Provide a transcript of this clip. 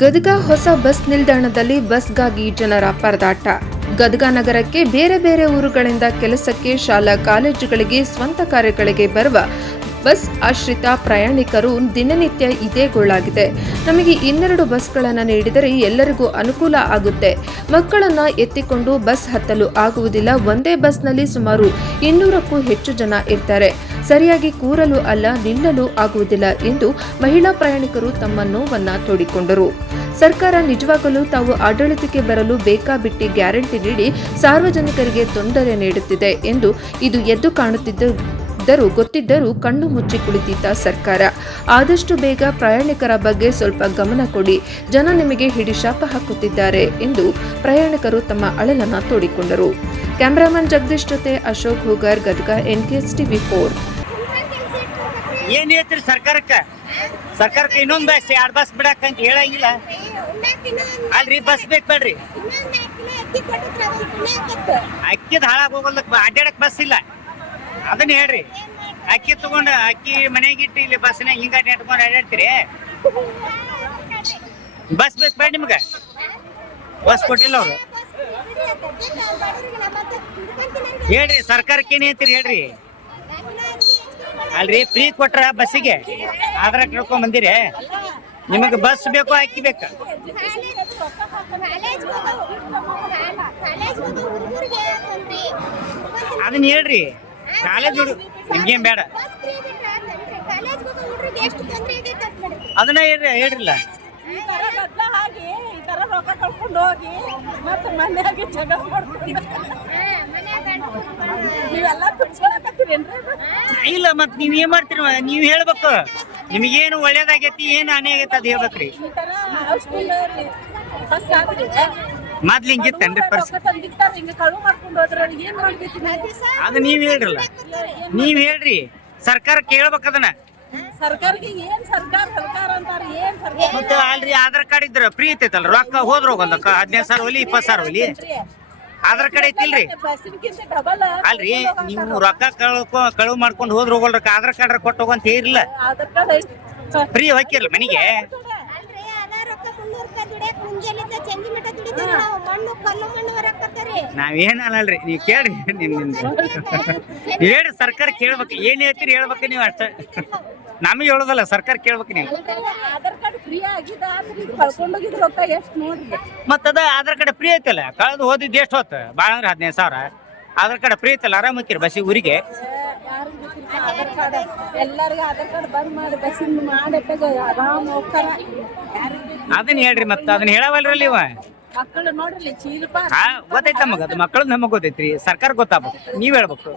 ಗದಗ ಹೊಸ ಬಸ್ ನಿಲ್ದಾಣದಲ್ಲಿ ಬಸ್ಗಾಗಿ ಜನರ ಪರದಾಟ. ಗದಗ ನಗರಕ್ಕೆ ಬೇರೆ ಬೇರೆ ಊರುಗಳಿಂದ ಕೆಲಸಕ್ಕೆ, ಶಾಲಾ ಕಾಲೇಜುಗಳಿಗೆ, ಸ್ವಂತ ಕಾರ್ಯಗಳಿಗೆ ಬರುವ ಬಸ್ ಆಶ್ರಿತ ಪ್ರಯಾಣಿಕರು ದಿನನಿತ್ಯ ಇದೇ ಗೋಳಾಗಿದೆ. ನಮಗೆ ಇನ್ನೆರಡು ಬಸ್ಗಳನ್ನು ನೀಡಿದರೆ ಎಲ್ಲರಿಗೂ ಅನುಕೂಲ ಆಗುತ್ತೆ. ಮಕ್ಕಳನ್ನ ಎತ್ತಿಕೊಂಡು ಬಸ್ ಹತ್ತಲು ಆಗುವುದಿಲ್ಲ. ಒಂದೇ ಬಸ್ನಲ್ಲಿ ಸುಮಾರು 200ಕ್ಕೂ ಹೆಚ್ಚು ಜನ ಇರ್ತಾರೆ. ಸರಿಯಾಗಿ ಕೂರಲು ಅಲ್ಲ, ನಿಲ್ಲಲು ಆಗುವುದಿಲ್ಲ ಎಂದು ಮಹಿಳಾ ಪ್ರಯಾಣಿಕರು ತಮ್ಮ ನೋವನ್ನ ತೋಡಿಕೊಂಡರು. ಸರ್ಕಾರ ನಿಜವಾಗಲೂ ತಾವು ಆಡಳಿತಕ್ಕೆ ಬರಲು ಬೇಕಾಬಿಟ್ಟಿ ಗ್ಯಾರಂಟಿ ನೀಡಿ ಸಾರ್ವಜನಿಕರಿಗೆ ತೊಂದರೆ ನೀಡುತ್ತಿದೆ ಎಂದು ಇದು ಎದ್ದು ಕಾಣುತ್ತಿದ್ದರೂ ಗೊತ್ತಿದ್ದರೂ ಕಣ್ಣು ಮುಚ್ಚಿ ಕುಳಿತಿದ್ದ ಸರ್ಕಾರ. ಆದಷ್ಟು ಬೇಗ ಪ್ರಯಾಣಿಕರ ಬಗ್ಗೆ ಸ್ವಲ್ಪ ಗಮನ ಕೊಡಿ, ಜನ ನಿಮಗೆ ಹಿಡಿಶಾಪ ಹಾಕುತ್ತಿದ್ದಾರೆ ಎಂದು ಪ್ರಯಾಣಿಕರು ತಮ್ಮ ಅಳಲನ್ನ ತೋಡಿಕೊಂಡರು. ಕ್ಯಾಮರಾಮನ್ ಜಗದೀಶ್ ಜೊತೆ Ashok Hogar, Gadag, NKS TV4. ಏನ್ ಹೇಳ್ತೀರಿ ಸರ್ಕಾರಕ್ಕೆ ಇನ್ನೊಂದ್ ಬಸ್ 2 ಬಸ್ ಬಿಡಕ್ಕಂತ ಹೇಳಂಗಿಲ್ಲ ಅಲ್ರಿ. ಬಸ್ ಬೇಡ್ರಿ, ಅಕ್ಕಿದ್ ಹಾಳಾಗ್ ಹೋಗಲ್ದಕ್ ಅಡ್ಡಾಡಕ್ ಬಸ್ ಇಲ್ಲ. ಅದನ್ನ ಹೇಳ್ರಿ. ಅಕ್ಕಿ ತಗೊಂಡ ಅಕ್ಕಿ ಮನೆಗಿಟ್ಟು ಇಲ್ಲಿ ಬಸ್ನಾಗ ಹಿಂಗ ನೆಟ್ಕೊಂಡು ಅಡ್ಡಾಡ್ತೀರಿ. ಬಸ್ ಬೇಡ ನಿಮ್ಗ? ಬಸ್ ಕೊಟ್ಟಿಲ್ಲ ಅವ್ರು. ಹೇಳ್ರಿ ಸರ್ಕಾರಕ್ಕೆ ಏನ್ ಹೇಳ್ತೀರಿ ಹೇಳ್ರಿ. ಅಲ್ರಿ ಫ್ರೀ ಕೊಟ್ರ ಬಸ್ಸಿಗೆ ಆದ್ರ ಕೇಳ್ಕೊಂಡ್ ಬಂದಿರಿ. ನಿಮಗ ಬಸ್ ಬೇಕು ಅಕ್ಕಿ ಬೇಕ? ಅದನ್ನ ಹೇಳ್ರಿ. ಕಾಲೇಜ್ ನಿಮ್ಗೇನ್ ಬೇಡ ಅದನ್ನ ಹೇಳ್ರಿಲ್ಲ. ಇಲ್ಲ ಮತ್ ನೀವ್ ಏನ್ ಮಾಡ್ತೀರಿ? ನೀವ್ ಹೇಳ್ಬೇಕು. ನಿಮ್ಗೇನು ಒಳ್ಳೇದಾಗೈತಿ, ಏನ್ ಹಾನಿ ಆಗೈತಿ ಅದ್ ಹೇಳ್ಬೇಕ್ರಿ. ಮೊದ್ಲು ಹಿಂಗಿತ್ತೇನ್ರಿ ಪರಿಸ್ಥಿತಿ? ಅದು ನೀವ್ ಹೇಳ್ರಲ್ಲ. ನೀವ್ ಹೇಳ್ರಿ, ಸರ್ಕಾರ ಕೇಳ್ಬೇಕ ಅದನ್ನ. ಮತ್ತೆ ಅಲ್ರಿ ಆಧಾರ್ ಕಾರ್ಡ್ ಇದ್ರ ಫ್ರೀ ಐತೈತಲ್ಲ, ರೊಕ್ಕ ಹೋದ್ರ ಹೋಗಲ್ಲ. 15,000 ಹೋಲಿ 20,000 ಹೋಲಿ ಆಧಾರ್ ಕಾರ್ಡ್ ಐತಿಲ್ರಿ. ಅಲ್ರಿ ನೀವು ರೊಕ್ಕ ಕಳುವು ಮಾಡ್ಕೊಂಡು ಹೋದ್ರ ಹೋಗಲ್ರ, ಆಧಾರ್ ಕಾರ್ಡ್ ಕೊಟ್ಟು ಹೋಗಂತ ಹೇಳಿಲ್ಲ. ಫ್ರೀ ಹೋಗಿರ್ಲ ಮನೆಗೆ. ನಾವೇನ್ ಅಲ್ಲಲ್ರಿ, ನೀವ್ ಕೇಳ್ರಿ. ಹೇಳ್ರಿ ಸರ್ಕಾರ ಕೇಳ್ಬೇಕು. ಏನ್ ಹೇಳ್ತೀರಿ ಹೇಳ್ಬೇಕು ನೀವು ಅಷ್ಟ. ನಮಗೆ ಹೇಳೋದಲ್ಲ, ಸರ್ಕಾರ ಕೇಳ್ಬೇಕು ನೀವು. ಮತ್ತದ ಆಧಾರ್ ಕಾರ್ಡ್ ಫ್ರೀ ಐತಲ್ಲ, ಕಳೆದು ಹೋದಿದ್ದು ಎಷ್ಟು ಹೊತ್ತು? ಭಾಳ ಅಂದ್ರೆ 15,000. ಆಧಾರ್ ಕಾರ್ಡ್ ಫ್ರೀ ಐತಲ್ಲ, ಆರಾಮ್ ಹೋಗ್ತೀರಿ ಬಸ್ಸಿಗೆ ಊರಿಗೆ. ಅದನ್ನ ಹೇಳ್ರಿ. ಮತ್ತ ಅದನ್ನ ಹೇಳವಲ್ರಿ ಇವ. ಗೊತ್ತೈತ ನಮಗ, ಅದು ಮಕ್ಕಳು ನಮಗ್ ಗೊತ್ತೈತ್ರಿ. ಸರ್ಕಾರ ಗೊತ್ತಾಗ್ಬೇಕು, ನೀವ್ ಹೇಳ್ಬೇಕು.